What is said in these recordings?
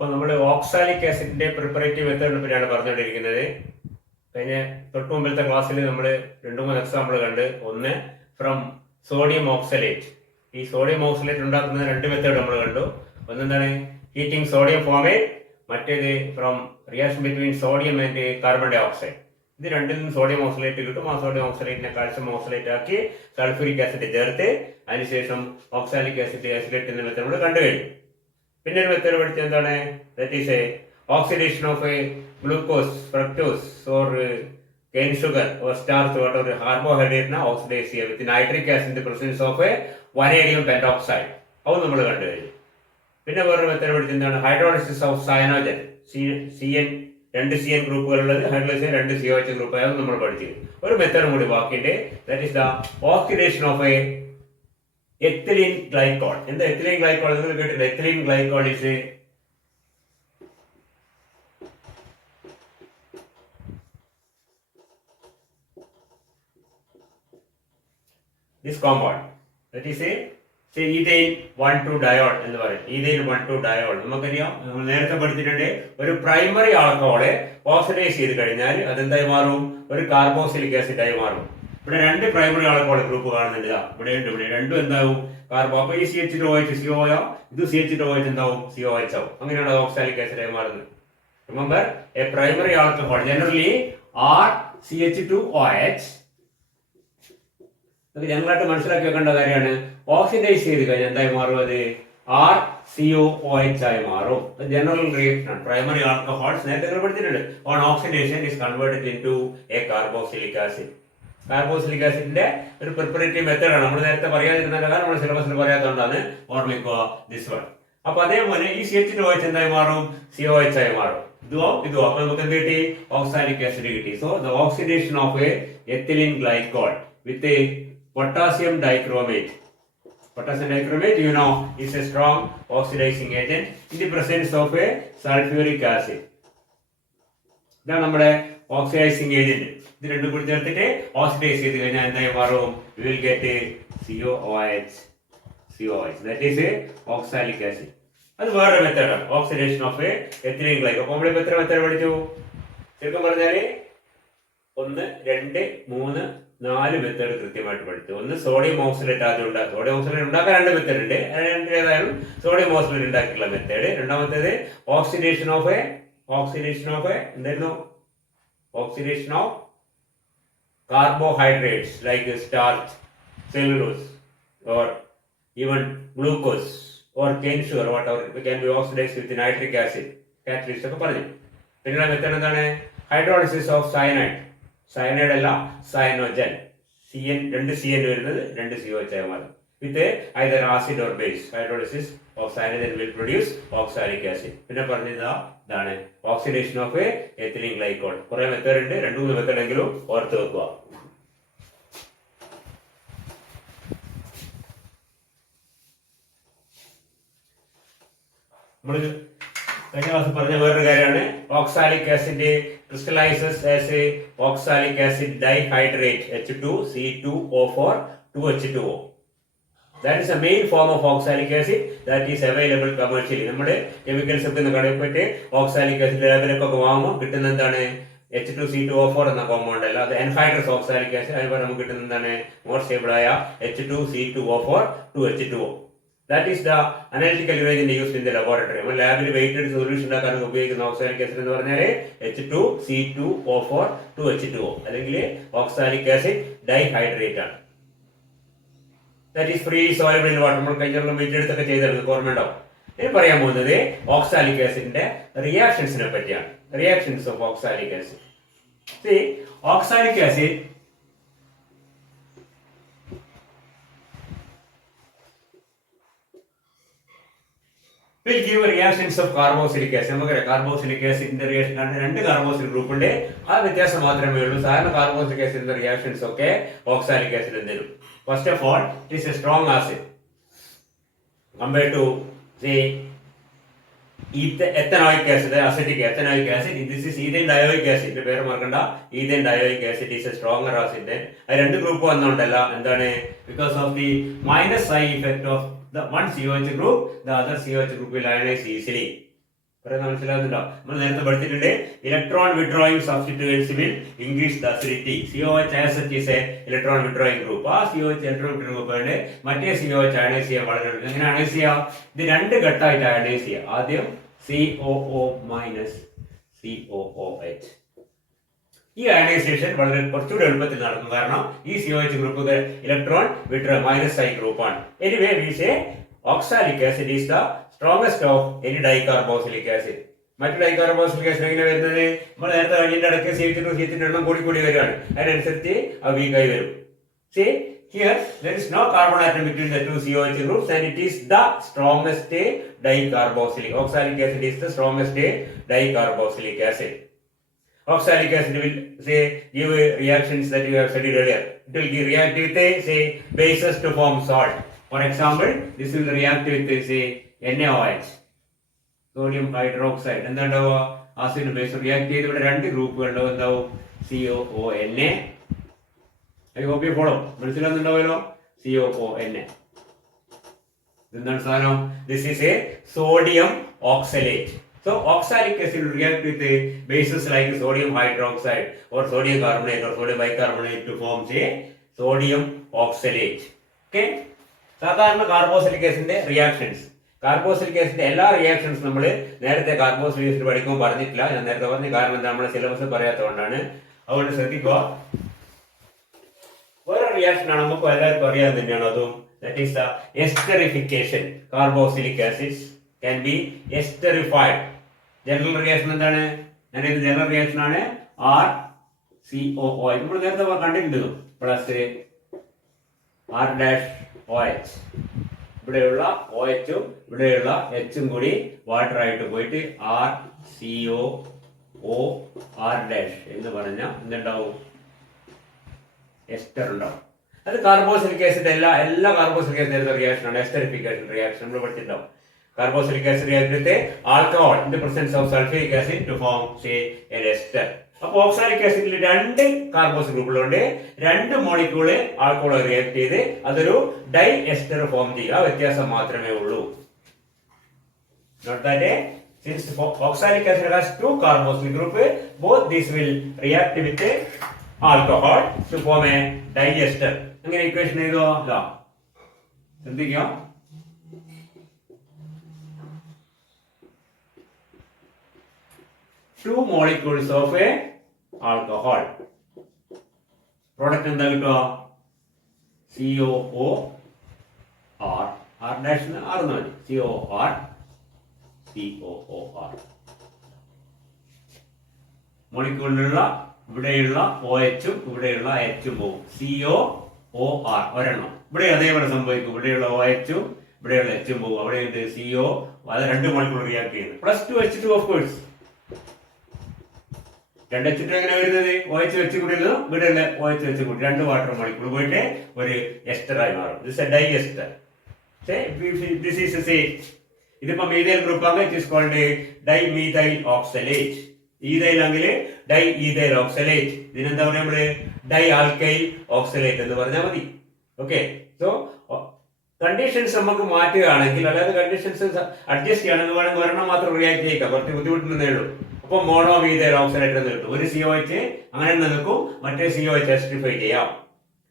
അപ്പോൾ നമ്മൾ ഓക്സാലിക് ആസിഡിന്റെ പ്രിപ്പറേറ്റീവ് മെത്തേഡിനെ പറ്റിയാണ് പറഞ്ഞുകൊണ്ടിരിക്കുന്നത്. കഴിഞ്ഞ തൊട്ട് മുമ്പിലത്തെ ക്ലാസ്സിൽ നമ്മൾ 2-3 എക്സാമ്പിൾ കണ്ട്. ഒന്ന് ഫ്രം സോഡിയം ഓക്സലേറ്റ്. ഈ സോഡിയം ഓക്സലേറ്റ് ഉണ്ടാക്കുന്ന 2 മെത്തേഡ് നമ്മൾ കണ്ടു. ഒന്നെന്താണ് ഹീറ്റിംഗ് സോഡിയം ഫോമേറ്റ്, മറ്റേത് from reaction between sodium and carbon dioxide. ഇത് രണ്ടിൽ നിന്ന് സോഡിയം ഓക്സലേറ്റ് കിട്ടും. ആ സോഡിയം ഓക്സലേറ്റിനെ കാൽസ്യം ഓക്സലേറ്റ് ആക്കി സൾഫ്യൂരിക് ആസിഡ് ചേർത്ത് അതിനുശേഷം ഓക്സാലിക് ആസിഡ് ഐസൊലേറ്റ് എന്ന മെത്തേഡ് നമ്മൾ കണ്ടുകഴിഞ്ഞു. പിന്നെ ഒരു മെത്തേഡ് പഠിച്ചത് എന്താണ്? That is a oxidation of a glucose, fructose or cane sugar or starch water കാർബോഹൈഡ്രേറ്റിനെ oxidise ചെയ്യുക with nitric acid presence of a vanadium pentoxide. അത് നമ്മൾ കണ്ടു കഴിഞ്ഞു. പിന്നെ വേറൊരു മെത്തേഡ് പഠിച്ചത് എന്താണ്? Hydrolysis of cyanogen. രണ്ട് CN ഗ്രൂപ്പുകളുള്ളത് ഹൈഡ്രോളിസിസ് 2 COH ഗ്രൂപ്പ്. അത് നമ്മൾ പഠിച്ചിരുന്നു. ഒരു മെത്തേഡ് കൂടി ബാക്കിയുണ്ട്. That is the oxidation of a ethylene glycol. എന്താ എത്തിലീൻ ഗ്ലൈക്കോൾ? നിങ്ങൾ കേട്ടില്ല? Ethylene glycol is this compound, that is a say ethane 1,2-diol എന്ന് പറയും. ethane 1,2-diol നമുക്കറിയാം, നമ്മൾ നേരത്തെ പഠിച്ചിട്ടുണ്ട്. ഒരു പ്രൈമറി ആൽക്കഹോളെ ഓക്സിഡൈസ് ചെയ്ത് കഴിഞ്ഞാൽ അതെന്തായി മാറും? ഒരു കാർബോക്സിലിക് ആസിഡ് ആയി മാറും. ഇവിടെ 2 പ്രൈമറി ആൽക്കഹോൾ ഗ്രൂപ്പ് കാണുന്നുണ്ട്. ഇവിടെ ഉണ്ട്. ഇവിടെ രണ്ടും എന്താവും? കാർബോ. അപ്പൊ ഈ CH2OH CO ഇത് CH2OH എന്താവും? COH ആവും. അങ്ങനെയാണ് ഓക്സാലിക് ആസിഡ് ആയി മാറുന്നത്. Remember, A primary alcohol generally CH2OH ജനറലായിട്ട് മനസ്സിലാക്കി വെക്കേണ്ട കാര്യമാണ്. ഓക്സിഡൈസ് ചെയ്ത് കഴിഞ്ഞാൽ എന്തായി മാറും? അത് RCOOH ആയി മാറും. ജനറൽ റിയാക്ഷൻ ആണ്. പ്രൈമറി ആൽക്കഹോൾസ് നേരത്തെ പഠിച്ചിട്ടുണ്ട്. On oxidation is converted into a carboxylic acid. Carboxylic ആസിഡിന്റെ ഒരു പ്രിപ്പറേറ്റീവ് മെത്തേഡ് ആണ്. നമ്മൾ നേരത്തെ പറയാതിരുന്ന കാരണം നമ്മൾ സിലബസിൽ പറയാത്തതുകൊണ്ടാണ്. ഓർമ്മിക്കുക ദിസ് വൺ. അപ്പൊ അതേപോലെ ഈ CH2OH എന്തായി മാറും? COH ആയി മാറും. ഇതോ അപ്പൊ നമുക്ക് എന്ത് കിട്ടി? ഓക്സാലിക് ആസിഡ് കിട്ടി. So the oxidation of a ethylene glycol with potassium dichromate. Potassium dichromate, you know, is a strong oxidizing agent in the presence of a sulfuric acid. ഇതാണ് നമ്മുടെ ഓക്സിഡൈസിങ് ഏജന്റ്. ഇത് രണ്ടും കൂടി ചേർത്തിട്ട് ഓക്സിഡൈസ് ചെയ്ത് കഴിഞ്ഞാൽ എന്തായി മാറും? We will get a COOH. That is a oxalic acid. അത് വേറൊരു മെത്തേഡാണ്. Oxidation of a ethylene glycol. അപ്പോൾ നമ്മൾ എത്ര മെത്തേഡ് പഠിച്ചു? ശരിക്കും പറഞ്ഞാല് 1, 2, 3, 4 മെത്തേഡ് കൃത്യമായിട്ട് പഠിച്ചു. ഒന്ന് സോഡിയം ഓക്സലേറ്റ് ആദ്യം ഉണ്ടാക്കുക. സോഡിയം ഓക്സലേറ്റ് ഉണ്ടാക്കാൻ 2 മെത്തേഡ് ഉണ്ട്. ഏതായാലും സോഡിയം ഓക്സലേറ്റ് ഉണ്ടാക്കിയിട്ടുള്ള മെത്തേഡ്. രണ്ടാമത്തേത് ഓക്സിഡേഷൻ ഓഫ് എ എന്തായിരുന്നു? Oxidation of carbohydrates like starch, cellulose or even glucose or cane sugar whatever can be oxidised with nitric acid. Catalyst ഒക്കെ പറഞ്ഞു. പിന്നെയുള്ള മെത്തേഡ് എന്താണ്? Hydrolysis of cyanide. സയനൈഡ് അല്ല, സയനോജൻ. 2 CN വരുന്നത് 2 COH ആയി മാറും with either acid or base. Hydrolysis of cyanogen will produce oxalic acid. പിന്നെ പറഞ്ഞത് ഇതാണ് oxidation of a ethylene glycol. കുറെ മെത്തേഡ് ഉണ്ട്. 2-3 മെത്തേഡ് എങ്കിലും ഓർത്ത് വെക്കുക. നമ്മൾ കഴിഞ്ഞ ക്ലാസ് പറഞ്ഞ വേറൊരു കാര്യമാണ് oxalic acid crystallizes as a oxalic acid dihydrate H2C2O4 2H2O. That is the main form of oxalic acid that is available commercially. നമ്മുടെ കെമിക്കൽസ് ഒക്കെ കടയിൽ പോയിട്ട് ഓക്സാലിക് ആസിഡ് ലേബലൊക്കെ വാങ്ങുമ്പോൾ കിട്ടുന്ന എന്താണ്? H2C2O4 എന്ന കോമ്പൗണ്ട് അല്ല, അത് എൻഹൈഡ്രസ് ഓക്സാലിക് ആസിഡ്. അതുപോലെ നമുക്ക് കിട്ടുന്ന എന്താണ്? മോർ സ്റ്റേബിൾ ആയ H2C2O4 2H2O. That is the analytical reagent used in the laboratory. നമ്മൾ ലാബിൽ വെയിറ്റഡ് സൊല്യൂഷൻ ഉണ്ടാക്കാൻ ഉപയോഗിക്കുന്ന ഓക്സാലിക് ആസിഡ് എന്ന് പറഞ്ഞാൽ H2C2O4 2H2O അല്ലെങ്കിൽ ഓക്സാലിക് ആസിഡ് ഡൈഹൈഡ്രേറ്റ് ആണ്. That is free soluble in water. നമ്മൾ കഴിഞ്ഞ വെയിറ്റഡ് ഒക്കെ ചെയ്തെടുത്ത് ഓർമ്മ ഉണ്ടാവും. ഇനി പറയാൻ പോകുന്നത് ഓക്സാലിക് ആസിഡിന്റെ റിയാക്ഷൻസിനെ പറ്റിയാണ്. Reactions of oxalic acid. Oxalic acid will give reactions of carboxylic acid. നമുക്കറിയാം കാർബോക്സിലിക് ആസിഡിന്റെ റിയാക്ഷൻ 2 കാർബോക്സിലിക് ഗ്രൂപ്പ് ഉണ്ട്. ആ വ്യത്യാസം മാത്രമേ ഉള്ളൂ. സാധാരണ കാർബോക്സിലിക് ആസിഡിന്റെ റിയാക്ഷൻസ് ഒക്കെ ഓക്സാലിക് ആസിഡ് തരും. First of all it is a strong acid compared to say ethanoic acid, acidic ethanoic acid. This is ethane dioic acid. പേര് മറക്കണ്ട. Ethane dioic acid is a stronger acid. അത് 2 group വന്നുകൊണ്ടല്ല. എന്താണ്? Because of the minus I effect of the one COH group, the other COH group will ionize easily. പറയുന്നത് മനസ്സിലാകുന്നുണ്ടോ? നമ്മൾ നേരത്തെ പഠിച്ചിട്ടുണ്ട് electron withdrawing substituents will increase the acidity. COH acid is A electron withdrawing group. ആ COH electron withdrawing group മറ്റേ COH ionise ചെയ്യാൻ വളരെ എങ്ങനെ അയണൈസ് ചെയ്യാം? ഇത് രണ്ട് ഘട്ടമായിട്ട് അയണൈസ് ചെയ്യാം. ആദ്യം COO മൈനസ് COOH. ഈ അയണൈസേഷൻ വളരെ കുറച്ചുകൂടി എളുപ്പത്തിൽ നടക്കും, കാരണം ഈ COH group electron withdraw minus I ഗ്രൂപ്പാണ്. Anyway we say oxalic acid is the strongest of any dicarboxylic acid. മറ്റു ഡൈകാർബോക്സിലിക് ആസിഡ് എങ്ങനെ വരുന്നത്? നമ്മൾ നേരത്തെ കഴിഞ്ഞിന്റെ ഇടയ്ക്ക് CH2 എണ്ണം കൂടി വരികയാണ്, അതിനനുസരിച്ച് അത് വീക്കായി വരും. See here there is no carbon atom between the two COH groups and it is the strongest dicarboxylic. Oxalic acid is the strongest dicarboxylic acid. Oxalic acid will say give reactions that you have studied earlier. It will react with say bases to form salt. For example, this will react with say NaOH, sodium hydroxide. എന്താണ്ടാവുക? Acid base react ചെയ്ത് ഇവിടെ രണ്ട് ഗ്രൂപ്പുകൾ ഉണ്ടാവും. എന്താവും? COONA. I hope you follow. മനസ്സിലാകുന്നുണ്ടാവുമല്ലോ? COONA. എന്താണ് സാധനം? This is a sodium oxalate. So oxalic acid will react with bases like sodium hydroxide or sodium carbonate or sodium bicarbonate to form say sodium oxalate. Okay? സാധാരണ carboxylic ആസിഡിന്റെ reactions, carboxylic ആസിഡിന്റെ എല്ലാ reactions നമ്മൾ നേരത്തെ carboxylic acid പഠിക്കുമ്പോൾ പറഞ്ഞിട്ടില്ല. ഞാൻ നേരത്തെ പറഞ്ഞ കാരണം എന്താ? നമ്മുടെ സിലബസ് പറയാത്തതുകൊണ്ടാണ്. അതുകൊണ്ട് ശ്രദ്ധിക്കുക. വേറെ റിയാക്ഷൻ ആണ് നമുക്ക് എല്ലാവർക്കും അറിയാൻ തന്നെയാണ് അതും. That is the esterification. Carboxylic acids can be esterified. General reaction എന്താണ്? ഇത് ജനറൽ റിയാക്ഷൻ ആണ്. RCOOH നമ്മൾ നേരത്തെ കണ്ടിട്ടുണ്ട്. Plus R-OH. ഇവിടെയുള്ള OHഉം ഇവിടെയുള്ള Hഉം കൂടി വാട്ടർ ആയിട്ട് പോയിട്ട് RCOOR- എന്ന് പറഞ്ഞ എന്തുണ്ടാവും? എസ്റ്റർ ഉണ്ടാവും. അത് കാർബോക്സിലിക് ആസിഡ് എല്ലാ കാർബോക്സിലിക് ആസിഡ് റിയാക്ഷൻ ആണ്. എസ്റ്ററിഫിക്കേഷൻ റിയാക്ഷൻ നമ്മൾ പഠിച്ചിട്ടുണ്ടാവും. Carboxylic acid react with alcohol in the presence of sulfuric acid to form say an ester. അപ്പോൾ ഓക്സാലിക് ആസിഡിൽ രണ്ട് കാർബോക്സിൽ ഗ്രൂപ്പുകളുണ്ട്. രണ്ട് മോളിക്യൂള് ആൽക്കഹോൾ റിയാക്ട് ചെയ്ത് അതൊരു ഡൈ എസ്റ്റർ ഫോം ചെയ്യുക. വ്യത്യാസം മാത്രമേ ഉള്ളൂ. Note that since oxalic acid has two carboxyl group, both these will react with alcohol to form a diester. അങ്ങനെ ഇക്വേഷൻ എഴുതുക. ശ്രദ്ധിക്കുക. Two molecules of a alcohol. Product എന്താ കിട്ടുക? COOR. R dash R എന്ന് മതി. COOR. മോളിക്യൂളിലുള്ള ഇവിടെയുള്ള OHഉം ഇവിടെയുള്ള Hഉം പോകും. COOR ഒരെണ്ണം. ഇവിടെ അതേപോലെ സംഭവിക്കും. ഇവിടെയുള്ള OHഉം ഇവിടെയുള്ള Hഉം പോകും. അവിടെ CO അത് രണ്ട് മോളിക്യൂൾ റിയാക്ട് ചെയ്യുന്നു. +2H2 of course. രണ്ട് H2 എങ്ങനെ വരുന്നത്? OH വെച്ച് കൂടിയുള്ളൂ. ഇവിടെയുള്ള OH വെച്ച് കൂടി രണ്ട് വാട്ടർ മോളിക്യൂൾ പോയിട്ട് ഒരു എസ്റ്ററായി മാറും. This a diester. This is say ഇതിപ്പോ മീഥൈൽ ഗ്രൂപ്പ് ആണ്. It is called dimethyl oxalate. Ethyl ആണെങ്കിൽ ഡൈ ഈഥൈൽ ഓക്സലേറ്റ്. ഇതിനെന്താ പറയാ നമ്മള്? ഡൈ ആൽക്കൈൽ ഓക്സലേറ്റ് എന്ന് പറഞ്ഞാൽ മതി. ഓക്കെ. സോ കണ്ടീഷൻസ് നമുക്ക് മാറ്റുകയാണെങ്കിൽ, അല്ലാതെ കണ്ടീഷൻസ് അഡ്ജസ്റ്റ് ചെയ്യണമെന്ന് വേണമെങ്കിൽ ഒരെണ്ണം മാത്രം റിയാക്ട് ചെയ്യിക്കാം. കുറച്ച് ബുദ്ധിമുട്ടുന്നേ ഉള്ളൂ. അപ്പൊ മോണോമീഥൈൽ ഓക്സലേറ്റ് എന്ന് കിട്ടും. ഒരു COH അങ്ങനെ നിൽക്കും, മറ്റേ COH എസ്ട്രിഫൈ ചെയ്യാം.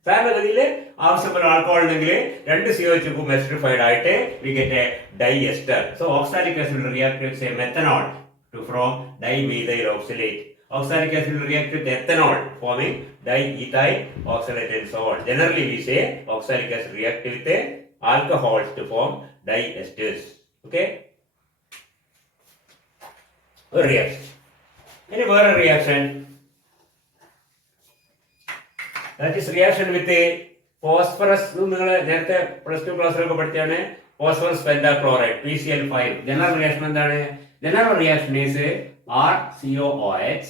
സാധാരണഗതിയിൽ ആവശ്യമുള്ള ആൽക്കഹോൾ ഉണ്ടെങ്കിൽ രണ്ട് COH എസ്ട്രിഫൈഡ് ആയിട്ട് we get a diester. So oxalic acid react with methanol to form dimethyl oxalate. Oxalic acid will react with ethanol forming diethyl oxalate and so on. Generally we say oxalic acid react with alcohols to form diesters. Okay? A reaction. Any other reaction? That is reaction with a phosphorus. നിങ്ങൾ നേരത്തെ +2 ക്ലാസ്സിലൊക്കെ പഠിച്ചാണ് phosphorus pentachloride PCl5. General reaction എന്താണ്? General reaction is RCOOH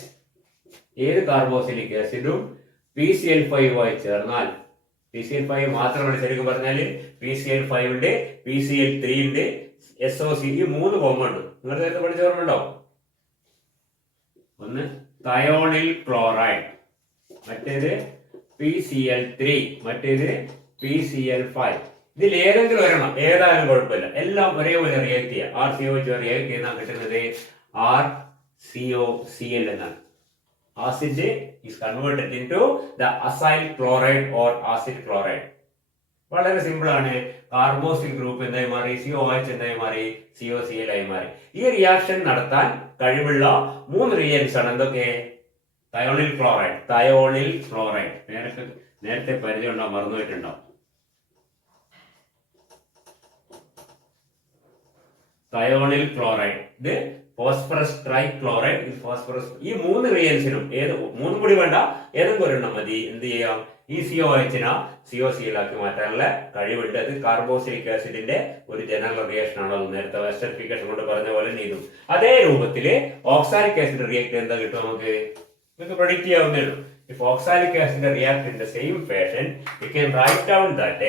ഏത് carboxylic ആസിഡും PCl5 ചേർന്നാൽ, PCl5 മാത്രമല്ല ശരിക്കും പറഞ്ഞാൽ PCl5 ഉണ്ട്, PCl3 ഉണ്ട്, SOC ഈ മൂന്ന് കോമ്പൗണ്ട് നിങ്ങൾ നേരത്തെ പഠിച്ച ഓർമ്മയുണ്ടോ? ഒന്ന് തയോണിൽ ക്ലോറൈഡ്, മറ്റേത് PCl3, മറ്റേത് PCl5. ഇതിൽ ഏതെങ്കിലും ഒരെണ്ണം ഏതായാലും കുഴപ്പമില്ല, എല്ലാം ഒരേപോലെ റിയാക്ട് ചെയ്യുക. RCOH റിയാക്ട് ചെയ്യുന്ന കിട്ടുന്നത് RCOCl എന്നാണ്. Acid is converted into the acyl chloride or acid chloride. വളരെ സിമ്പിൾ ആണ്. കാർബോസിൽ ഗ്രൂപ്പ് എന്തായി മാറി, COH എന്തായി മാറി, COCl ആയി മാറി. ഈ റിയാക്ഷൻ നടത്താൻ കഴിവുള്ള 3 റിയൻസ് ആണ്. എന്തൊക്കെ? തയോണിൽ ക്ലോറൈഡ്. നേരത്തെ പരിചയം ഉണ്ടോ, മറന്നുപോയിട്ടുണ്ടോ? തയോണിൽ ക്ലോറൈഡ്, ഇത് ഫോസ്ഫറസ് ട്രൈക്ലോറൈഡ്, ഇത് ഫോസ്ഫറസ്. ഈ 3 റിയൻസിനും ഏത് 3 കൂടി വേണ്ട, ഏതെങ്കിലും ഒരെണ്ണം മതി. എന്ത് ചെയ്യാം? ഈ COH COCl ആക്കി മാറ്റാനുള്ള കഴിവുണ്ട്. അത് കാർബോക്സിലിക് ആസിഡിന്റെ ഒരു ജനറൽ റിയാക്ഷൻ ആണോ, നേരത്തെ എസ്റ്ററിഫിക്കേഷൻ കൊണ്ട് പറഞ്ഞ പോലെ നീതും. അതേ രൂപത്തില് ഓക്സാലിക് ആസിഡ് റിയാക്ട് എന്താ കിട്ടും നമുക്ക് പ്രഡിക്ട് ചെയ്യാവുന്നേ ഉള്ളൂ. If oxalic acid react in the same fashion, we can write down that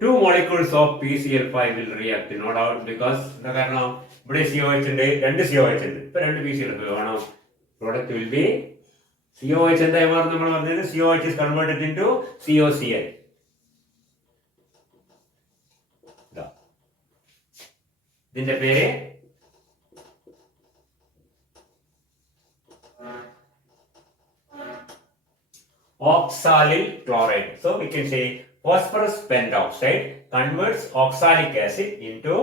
two molecules of PCl5 will react, no doubt, because എന്താ കാരണം ഇവിടെ COH ഉണ്ട്, 2 COH ഉണ്ട്, ഇപ്പൊ 2 PCl5 വേണം. പ്രോഡക്റ്റ് will be COH എന്തായി മാറും? നമ്മൾ പറഞ്ഞത് COH is converted into COCl. ഇതിന്റെ പേര് oxalyl chloride. So we can say phosphorus pentoxide converts oxalic acid into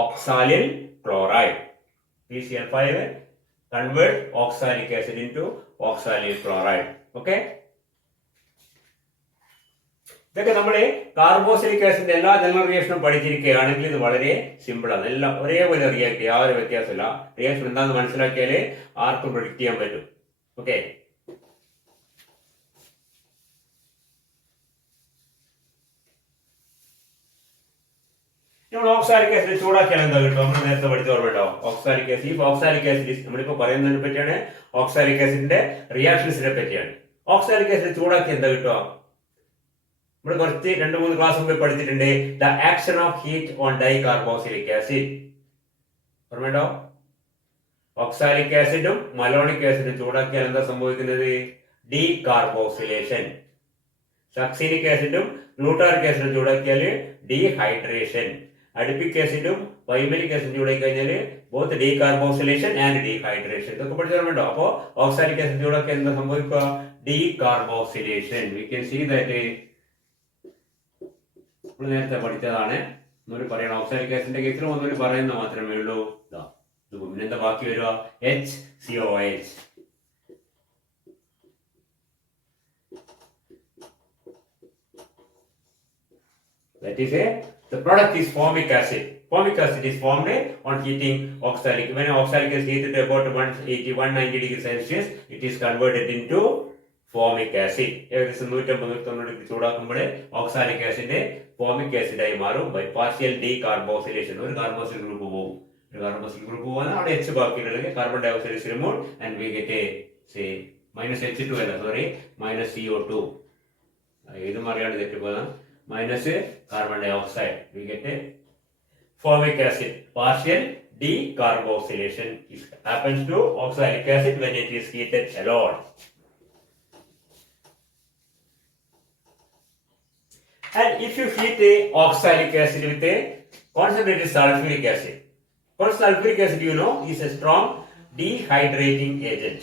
oxalyl chloride. PCl5 convert oxalic acid into oxalyl chloride. Okay. ഇതൊക്കെ നമ്മള് carboxylic ആസിഡിന്റെ എല്ലാ general റിയാക്ഷനും പഠിച്ചിരിക്കുകയാണെങ്കിൽ ഇത് വളരെ സിമ്പിൾ ആണ്. എല്ലാം ഒരേപോലെ റിയാക്ട്, യാതൊരു വ്യത്യാസമില്ല. റിയാക്ഷൻ എന്താണെന്ന് മനസ്സിലാക്കിയാലേ ആർക്കും പ്രെഡിക്ട് ചെയ്യാൻ പറ്റും. ഓക്കെ. നമ്മൾ ഓക്സാലിക് ആസിഡ് ചൂടാക്കിയാൽ എന്താ കിട്ടും? നമ്മൾ നേരത്തെ പഠിച്ച ഓർമ്മ. ഓക്സാലിക് ആസിഡ്, ഓക്സാലിക് ആസിഡ് നമ്മളിപ്പോ പറയുന്നതിനെ പറ്റിയാണ്, ഓക്സാലിക് ആസിഡിന്റെ റിയാക്ഷൻസിനെ പറ്റിയാണ്. ഓക്സാലിക് ആസിഡ് ചൂടാക്കി എന്താ കിട്ടുക? നമ്മൾ കുറച്ച് 2-3 ക്ലാസ് മുമ്പ് പഠിച്ചിട്ടുണ്ട്. The action of heat on dicarboxylic acid. ഓർമ്മയുണ്ടോ? ഓക്സാലിക് ആസിഡും മലോണിക് ആസിഡും ചൂടാക്കിയാൽ എന്താ സംഭവിക്കുന്നത്? ഡീകാർബോക്സിലേഷൻ. സക്സിനിക് ആസിഡും ഗ്ലൂട്ടാറിക് ആസിഡും ചൂടാക്കിയാൽ ഡീഹൈഡ്രേഷൻ. അഡിപ്പിക് ആസിഡും പൈമലിക് ആസിഡും ചൂടാക്കി കഴിഞ്ഞാൽ ബോത്ത് ഡീകാർബോക്സിലേഷൻ ആൻഡ് ഡീഹൈഡ്രേഷൻ. ഇതൊക്കെ പഠിച്ചിട്ടുണ്ടോ? അപ്പോ ഓക്സാലിക് ആസിഡ് ചൂടാക്കിയാൽ എന്താ സംഭവിക്കുക? Decarboxylation. We can see that നേരത്തെ പഠിച്ചതാണ്. ഒന്നൂടി പറയണം. ഓക്സാലിക് ആസിഡിന്റെ കേസിൽ ഒന്നൂടി പറയുന്നത് മാത്രമേ ഉള്ളൂ. പിന്നെന്താ ബാക്കി വരിക? HCOH. That is the product is formic acid. Formic acid is formed on heating oxalic. When oxalic is heated about 180-190 degrees Celsius, it is converted into formic acid. ഏകദേശം 150-190 ഡിഗ്രി ചൂടാക്കുമ്പോൾ ഓക്സാലിക് ആസിഡ് ഫോമിക് ആസിഡ് ആയി മാറും. By partial decarboxylation. ഒരു carboxyl group പോകും. പോകുന്ന അവിടെ H ബാക്കിയുണ്ടെങ്കിൽ carbon dioxide is removed and we get a say -H2 അല്ല, സോറി, -CO2. ഇതും അറിയാണ്ട് തെറ്റിപ്പോകുന്ന minus carbon dioxide. we get a formic acid. Partial decarboxylation happens to oxalic acid when it is heated alone. And if you heat a oxalic acid with a concentrated sulfuric acid, sulfuric acid, you know, is a strong dehydrating agent.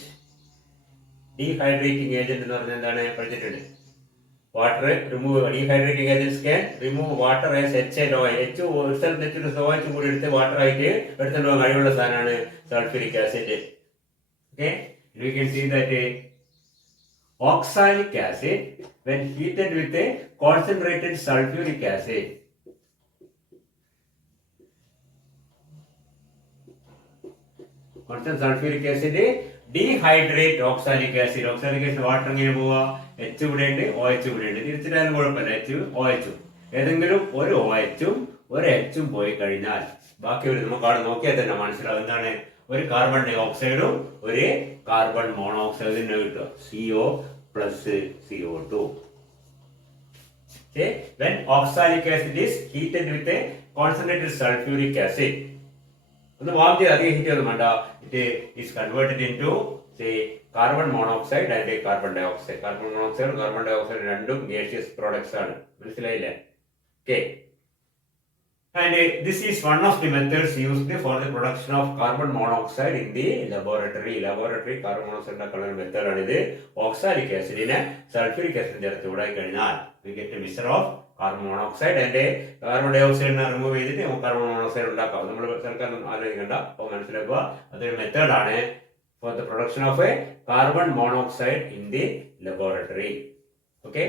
Dehydrating agent എന്ന് പറഞ്ഞാൽ എന്താണ് പഠിച്ചിട്ടുണ്ട്? Water remove, dehydrating agents can remove water as H2O. ഒരു സ്ഥലത്ത് വെച്ചിട്ട് OH കൂടി എടുത്ത് water ആയിട്ട് എടുത്തുകൊണ്ട് പോകാൻ കഴിവുള്ള സാധനമാണ് sulphuric acid. Okay, you can see that oxalic acid when heated with a concentrated sulfuric acid, constant sulfuric acid dehydrate oxalic acid. Oxalic acid water ഇങ്ങനെ പോവാ, H ഇവിടെ ഉണ്ട്, OH ഇവിടെ ഉണ്ട്. തിരിച്ചിട്ടാലും കുഴപ്പമില്ല, H OH. ഏതെങ്കിലും ഒരു OH ഒരു H പോയി കഴിഞ്ഞാൽ ബാക്കി ഒരു നമുക്ക് നോക്കിയാൽ തന്നെ മനസ്സിലാവും എന്താണ്? ഒരു കാർബൺ ഡൈ ഓക്സൈഡും ഒരു കാർബൺ മോണോക്സൈഡും കിട്ടുക, CO plus CO2. Okay, when oxalic acid is heated with a concentrated sulfuric acid, ഒന്ന് വാം ചെയ്ത് അധികം ഹീറ്റ് ഒന്നും വേണ്ട, it is converted into carbon monoxide and carbon dioxide. Carbon monoxide carbon dioxide രണ്ടും gaseous products ആണ്. മനസ്സിലായില്ലേ? Okay. And this is one of the methods used for the production of carbon monoxide in the laboratory. Laboratory carbon monoxide ഉണ്ടാക്കുന്ന method ആണ് ഇത്. Oxalic ആസിഡിനെ sulphuric acid ചേർത്ത് ചൂടാക്കി കഴിഞ്ഞാൽ we get a mixture of carbon monoxide and carbon dioxide remove ചെയ്തിട്ട് നമുക്ക് carbon monoxide ഉണ്ടാക്കാം. നമ്മൾ സർക്കാർ ആലോചിക്കേണ്ട, അപ്പോൾ മനസ്സിലാക്കുക അതൊരു മെത്തേഡ് ആണ് for the production of a carbon monoxide in the laboratory. Okay.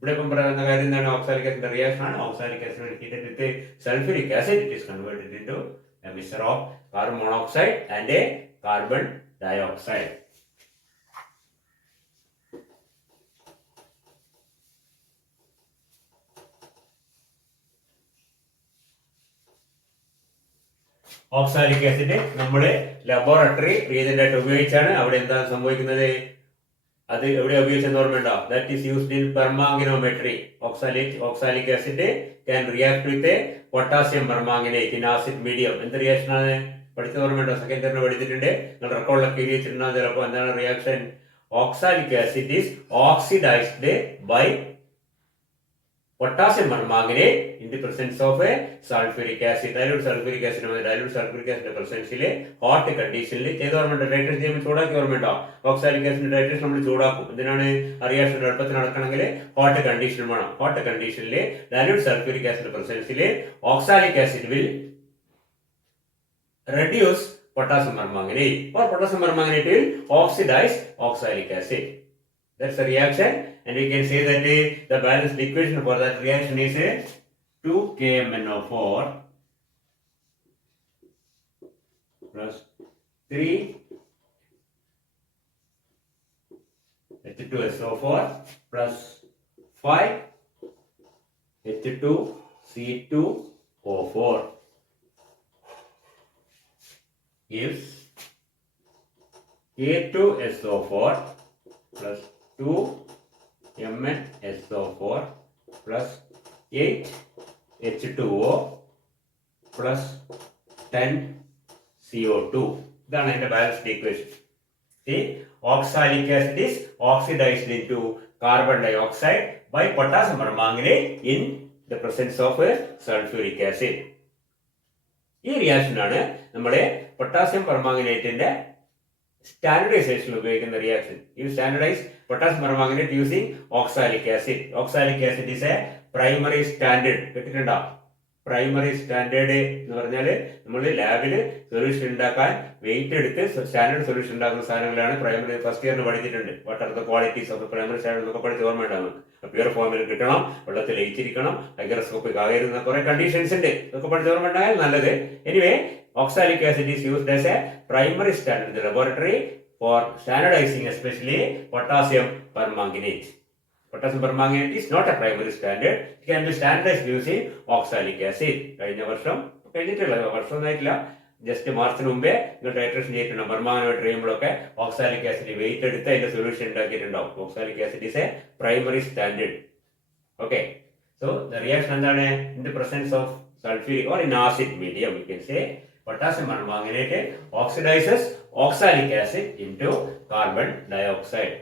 ഇവിടെ ഇപ്പം പറയുന്ന കാര്യം എന്താണ്? ഓക്സാലിക് ആസിഡിന്റെ റിയാക്ഷൻ ആണ്. Oxalic acid heated with sulphuric acid it is converted into a mixture of carbon monoxide and a carbon dioxide. Oxalic acid നമ്മുടെ laboratory reagent ആയിട്ട് ഉപയോഗിച്ചാണ്. അവിടെ എന്താണ് സംഭവിക്കുന്നത്? അത് എവിടെ ഉപയോഗിച്ചെന്ന് ഓർമ്മയുണ്ടോ? That is used in permanganometry. Oxalic acid can react with potassium permanganate in acid medium. എന്ത് റിയാക്ഷൻ ആണ് പഠിച്ചത് ഓർമ്മയുണ്ടോ? സെക്കൻഡ് ടൈമിൽ പഠിച്ചിട്ടുണ്ട്. നിങ്ങൾ റെക്കോർഡിലൊക്കെ എഴുതി വെച്ചിട്ടുണ്ടാകും ചിലപ്പോൾ. എന്താണ് reaction? Oxalic acid is oxidised by potassium permanganate in the presence of a sulfuric acid. Dilute sulfuric acid presence hot condition ചെയ്ത് ഓർമ്മയുണ്ടോ? ടൈട്രേഷൻ ചെയ്യുമ്പോൾ ചൂടാക്കി ഓർമ്മയുണ്ടോ? ഓക്സാലിക് ആസിഡ് ടൈട്രേഷൻ നമ്മൾ ചൂടാക്കും. എന്തിനാണ്? റിയാക്ഷൻ എളുപ്പത്തിൽ നടക്കണമെങ്കിൽ ഹോട്ട് കണ്ടീഷൻ വേണം. ഹോട്ട് കണ്ടീഷനിൽ dilute sulfuric acid presence oxalic acid will reduce potassium permanganate or potassium permanganate will oxidize oxalic acid. That's the reaction, and we can say that the balanced equation for that reaction is 2KMnO4 plus 3H2SO4 plus 5H2C2O4 gives K2SO4 plus 2MnSO4 plus 8H2O plus 10CO2. ഇതാണ് അതിന്റെ balanced equation. See, oxalic acid is oxidized into carbon dioxide by potassium permanganate in the presence of sulfuric acid. ഈ reaction ആണ് നമ്മുടെ potassium പെർമാംഗനേറ്റിന്റെ standardisation ഉപയോഗിക്കുന്ന reaction. You standardise potassium permanganate using oxalic acid. Oxalic acid is a primary standard. കേട്ടിട്ടുണ്ടോ? Primary standard എന്ന് പറഞ്ഞാൽ നമ്മൾ ലാബിൽ സൊല്യൂഷൻ ഉണ്ടാക്കാൻ വെയിറ്റ് എടുത്ത് സ്റ്റാൻഡേർഡ് സൊല്യൂഷൻ ഉണ്ടാക്കുന്ന സാധനങ്ങളാണ് പ്രൈമറി. ഫസ്റ്റ് ഇയറിന് പഠിച്ചിട്ടുണ്ട്. What are the qualities of primary standard എന്നൊക്കെ പഠിച്ച് ഓർമ്മ ഉണ്ടാകും. പ്യൂർ ഫോമിൽ കിട്ടണം, വെള്ളത്തിൽ ലയിച്ചിരിക്കണം, ഹൈഗ്രോസ്കോപ്പിക് ആയിരുന്ന കുറെ കണ്ടീഷൻസ് ഉണ്ട്. ഇതൊക്കെ പഠിച്ച് ഓർമ്മ ഉണ്ടായാൽ നല്ലത്. Anyway, oxalic acid is used as a primary standard in the laboratory for standardizing especially potassium permanganate. Potassium permanganate is not a primary standard. It can be standardized using oxalic acid. കഴിഞ്ഞ വർഷം വർഷമൊന്നായിട്ടില്ല, just മാർച്ചിന് മുമ്പേ നിങ്ങൾ titration ചെയ്തിട്ടുണ്ടാവും. Permanganate ചെയ്യുമ്പോഴൊക്കെ oxalic acid weight എടുത്ത് അതിന്റെ solution ഉണ്ടാക്കിയിട്ടുണ്ടാവും. Oxalic acid is a primary standard. Okay, so the reaction എന്താണ്? In the presence of sulfuric or in acid medium, you can say potassium permanganate oxidizes oxalic acid into carbon dioxide.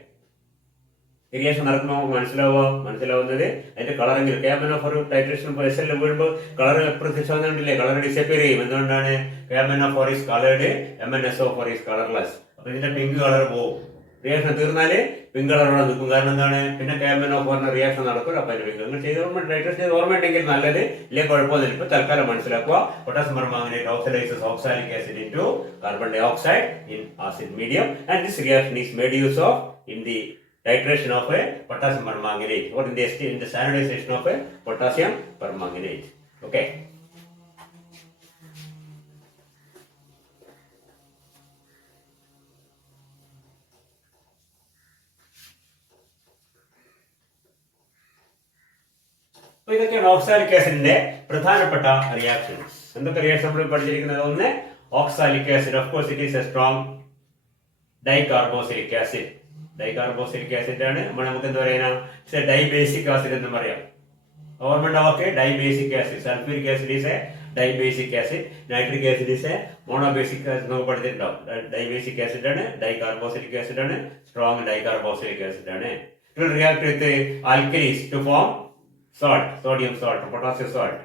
Reaction നടക്കുമ്പോൾ മനസ്സിലാവുന്നത് അതിന്റെ കളറെങ്കിലും KMnO4 titration SL വീഴുമ്പോൾ colour പ്രത്യക്ഷമാകുന്നില്ലേ? Colour disappear ചെയ്യും. എന്തുകൊണ്ടാണ്? KMnO4 is colored, MnSO4 is colorless. അപ്പൊ ഇതിന്റെ pink colour പോകും. Reaction തീർന്നാല് pink colour അവിടെ നിൽക്കും. കാരണം എന്താണ്? പിന്നെ KMnO4 റിയാക്ഷൻ നടക്കും. അപ്പൊ അതിന്റെ പിങ്ക് നിങ്ങൾ ചെയ്ത് ടൈട്രേഷൻ ചെയ്ത് ഓർമ്മയുണ്ടെങ്കിൽ നല്ലത്, ഇല്ലേ കുഴപ്പമൊന്നുമില്ല. ഇപ്പൊ തൽക്കാലം മനസ്സിലാക്കുക. Potassium permanganate oxidizes oxalic acid into carbon dioxide in acid medium, and this reaction is made use of in the titration of a potassium permanganate or in the standardization of a potassium permanganate. Okay. അപ്പോൾ ഇതൊക്കെയാണ് oxalic ആസിഡിന്റെ പ്രധാനപ്പെട്ട reactions. എന്തൊക്കെ reaction നമ്മൾ പഠിച്ചിരിക്കുന്നത്? ഒന്ന്, oxalic acid. Of course it is a strong dicarboxylic acid. Dicarboxylic acid ആണ്. നമുക്ക് എന്താ പറയാ? ഡൈബേസിക് ആസിഡ് എന്ന് പറയാം. ഓർമ്മ ഉണ്ടാവൊക്കെ? Dibasic acid. Sulphuric acid is a dibasic acid. Nitric acid is a monobasic acid നമുക്ക് പഠിച്ചിട്ടുണ്ടാവും. ഡൈബേസിക് ആസിഡ് ആണ്, ഡൈകാർബോസിലിക് ആസിഡ് ആണ്, സ്ട്രോങ് ഡൈകാർബോസിലിക് ആസിഡ് ആണ്. It will react with alkalis to form salt, sodium salt, potassium salt.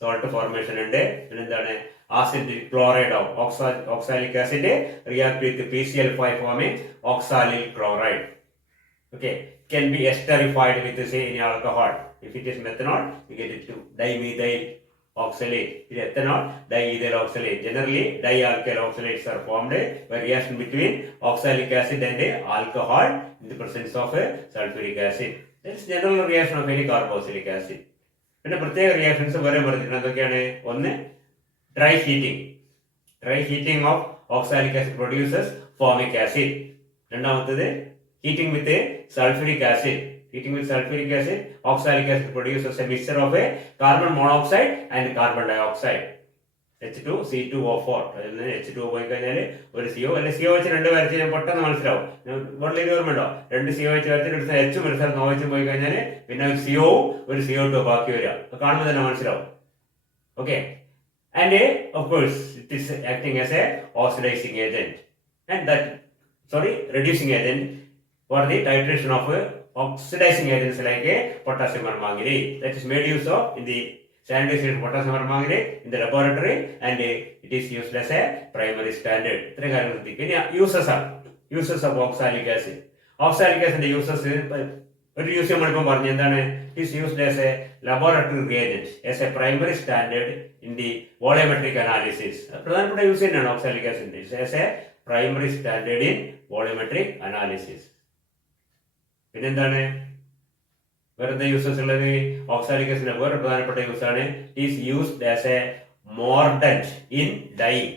Salt formation ഉണ്ട്. പിന്നെന്താണ് acid chloride of oxalic acid react with PCl5 forming oxalyl chloride. Okay, can be esterified with say any alcohol. If it is methanol, we get it to dimethyl oxalate. It is ethanol, diethyl oxalate. Generally, dialkyl oxalates are formed by reaction between oxalic acid and alcohol in the presence of sulfuric acid. That is general reaction of any carboxylic acid. പിന്നെ പ്രത്യേക reactions വരെ പറഞ്ഞിട്ടുണ്ട്. എന്തൊക്കെയാണ്? ഒന്ന്, dry heating of oxalic acid produces formic acid. രണ്ടാമത്തത് heating with a sulfuric acid. Heating with sulfuric acid, oxalic acid produces a mixture of a carbon monoxide and carbon dioxide. H2C2O4. H2O പോയി കഴിഞ്ഞാൽ ഒരു CO അല്ലെ CO വെച്ച് രണ്ട് വരച്ച് ഞാൻ പെട്ടെന്ന് മനസ്സിലാവും. വളരെ ഓർമ്മയുണ്ടോ? രണ്ട് CO വെച്ച് വരച്ചിട്ട് ഒരു H മനസ്സിലാവും. നോവച്ച് പോയി കഴിഞ്ഞാൽ പിന്നെ ഒരു CO ഒരു CO2 ബാക്കി വരിക. കാണുമ്പോൾ തന്നെ മനസ്സിലാവും. Okay. And of course it is acting as a oxidizing agent and reducing agent for the titration of oxidizing agents like potassium permanganate. That is made use of in the sanitization potassium permanganate in the laboratory and it is used as a primary standard. ഇത്രയും കാര്യങ്ങൾ ശ്രദ്ധിക്കുക. ഇനി uses of oxalic acid. Oxalic acid uses ഒരു use നമ്മളിപ്പം പറഞ്ഞു. എന്താണ്? It is used as a laboratory reagent as a primary standard in the volumetric analysis. പ്രധാനപ്പെട്ട use തന്നെയാണ് oxalic acid as a primary standard in volumetric analysis. പിന്നെന്താണ് വേറെ uses ഉള്ളത്? Oxalic ആസിഡിന്റെ വേറെ പ്രധാനപ്പെട്ട യൂസ് ആണ് is used as a mordant in dyeing.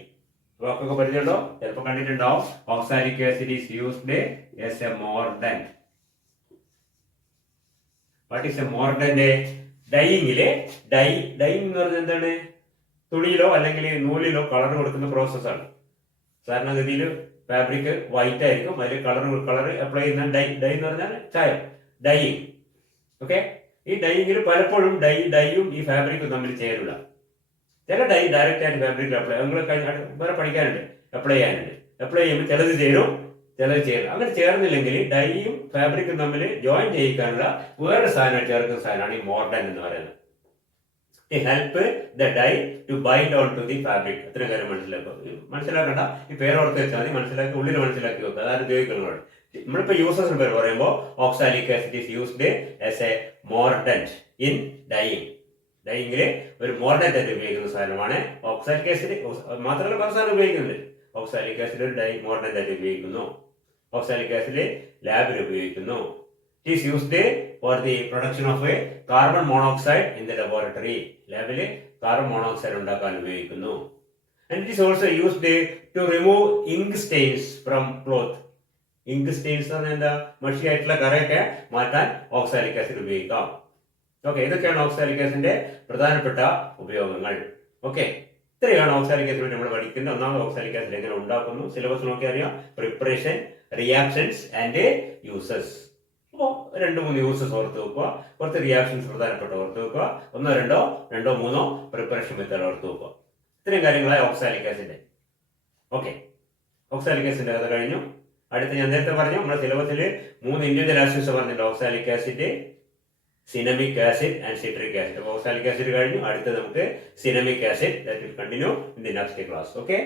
വാക്കൊക്കെ പരിചയമുണ്ടോ? ചിലപ്പോൾ കണ്ടിട്ടുണ്ടാവും. Oxalic acid is used as a mordant. What is a mordant? ഡൈയിങ്ങില് ഡൈയിങ് എന്ന് പറഞ്ഞാൽ എന്താണ്? തുണിയിലോ അല്ലെങ്കിൽ നൂലിലോ കളർ കൊടുക്കുന്ന പ്രോസസ്സാണ്. സാധാരണഗതിയിൽ ഫാബ്രിക് വൈറ്റ് ആയിരിക്കും, അതിൽ കളർ അപ്ലൈ ചെയ്യുന്ന ഡൈ എന്ന് പറഞ്ഞാൽ ചായം, ഡൈയിങ്. ഓക്കെ. ഈ ഡൈയിങ്ങിൽ പലപ്പോഴും ഡൈയും ഈ ഫാബ്രിക്കും തമ്മിൽ ചേരില്ല. ചില ഡൈ ഡയറക്റ്റ് ആയിട്ട് ഫാബ്രിക് അപ്ലൈ നിങ്ങൾ വേറെ പഠിക്കാനുണ്ട്, അപ്ലൈ ചെയ്യാനുണ്ട്. അപ്ലൈ ചെയ്യുമ്പോൾ ചിലത് ചേരും, ചിലത് ചേരും. അങ്ങനെ ചേർന്നില്ലെങ്കിൽ ഡൈയും ഫാബ്രിക്കും തമ്മിൽ ജോയിൻ ചെയ്യിക്കാനുള്ള വേറെ സാധനം ചേർക്കുന്ന സാധനമാണ് ഈ മോർഡൻ എന്ന് പറയുന്നത്. To help the dye to bind onto the fabric. അത്രയും കാര്യം മനസ്സിലാക്കണ്ട. ഈ പേരോർത്ത് വെച്ചാൽ മതി, മനസ്സിലാക്കി ഉള്ളിൽ മനസ്സിലാക്കി വെക്കുക. അതാണ് ഉപയോഗിക്കുന്നത്. നമ്മളിപ്പോ യൂസേഴ്സിന് പേര് പറയുമ്പോൾ oxalic acid is used as a mordant in dyeing. ഡൈയിങ്ങില് ഒരു മോർഡന്റ് ആയിട്ട് ഉപയോഗിക്കുന്ന സാധനമാണ് ഓക്സാലിക് ആസിഡ്. മാത്രമല്ല പല സാധനം ഉപയോഗിക്കുന്നുണ്ട്. ഓക്സാലിക് ആസിഡ് ഒരു മോർഡന്റ് ആയിട്ട് ഉപയോഗിക്കുന്നു. ഓക്സാലിക് ആസിഡ് ലാബിൽ ഉപയോഗിക്കുന്നു. It is used for the production of a carbon monoxide in the laboratory. ലാബിൽ കാർബൺ മോണോക്സൈഡ് ഉണ്ടാക്കാൻ ഉപയോഗിക്കുന്നു. And it is also used to remove ink stains from cloth. Ink stains എന്ന് പറഞ്ഞാൽ എന്താ? മഷിയായിട്ടുള്ള കറയൊക്കെ മാറ്റാൻ ഓക്സാലിക് ആസിഡ് ഉപയോഗിക്കാം. ഓക്കെ, ഇതൊക്കെയാണ് oxalic ആസിഡിന്റെ പ്രധാനപ്പെട്ട ഉപയോഗങ്ങൾ. ഓക്കെ, ഇത്രയാണ് ഓക്സാലിക് ആസിഡ് നമ്മൾ പഠിക്കുന്നത്. ഒന്നാമത് ഓക്സാലിക് ആസിഡ് എങ്ങനെ ഉണ്ടാക്കുന്നു, സിലബസ് നോക്കി അറിയാം. Preparation, reactions and uses. അപ്പോൾ 2-3 യൂസസ് ഓർത്ത് വെക്കുക, കുറച്ച് റിയാക്ഷൻസ് പ്രധാനപ്പെട്ട ഓർത്ത് വെക്കുക, 1-2 പ്രിപ്പറേഷൻ മെത്തേഡ് ഓർത്ത് വെക്കുക. ഇത്രയും കാര്യങ്ങളായി ഓക്സാലിക് ആസിഡ്. ഓക്കെ, ഓക്സാലിക് ആസിഡിന്റെ കഥ കഴിഞ്ഞു. അടുത്ത് ഞാൻ നേരത്തെ പറഞ്ഞു നമ്മുടെ സിലബസിൽ 3 ഇൻഡിവിജ്വൽ ആസിഡ്സ് പറഞ്ഞിട്ടുണ്ട്. Oxalic acid, cinnamic acid and citric acid. Oxalic acid കഴിഞ്ഞു. അടുത്ത് നമുക്ക് cinnamic acid. That will continue in the next class. Okay.